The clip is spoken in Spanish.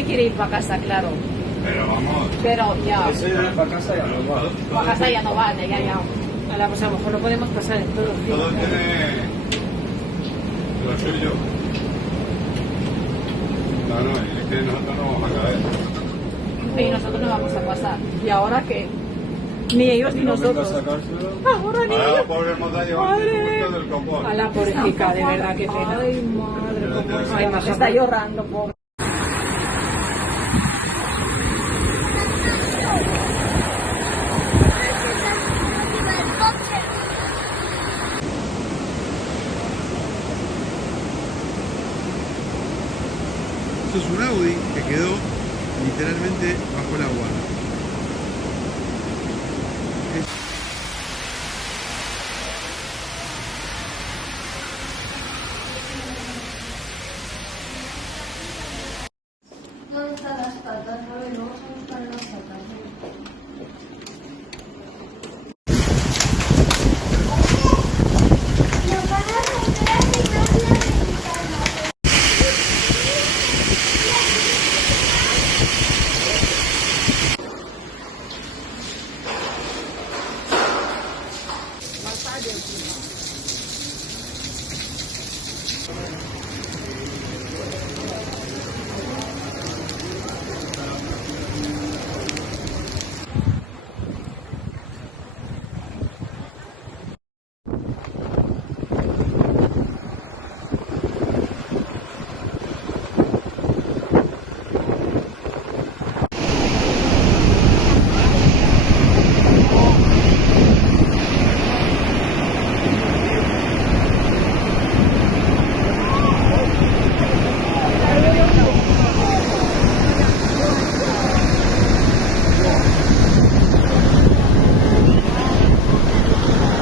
que quiere ir para casa, claro. Pero vamos. Pero ya. Ese ya para casa ya no va. Para casa ya no vale, ya. Ahora, pues a lo mejor lo podemos pasar en todo. Todo tiene lo suyo. No, es que nosotros no vamos a caer. Y nosotros no vamos a pasar. ¿Y ahora qué? Ni ellos ni nosotros. Ahora ni Ahora ellos. pobre hermosa lleva Madre. el del copón. A la pobrecita, de verdad, qué pena. Ay, madre, cómo ay, más está llorando, pobre. Esto es un Audi que quedó literalmente bajo el agua.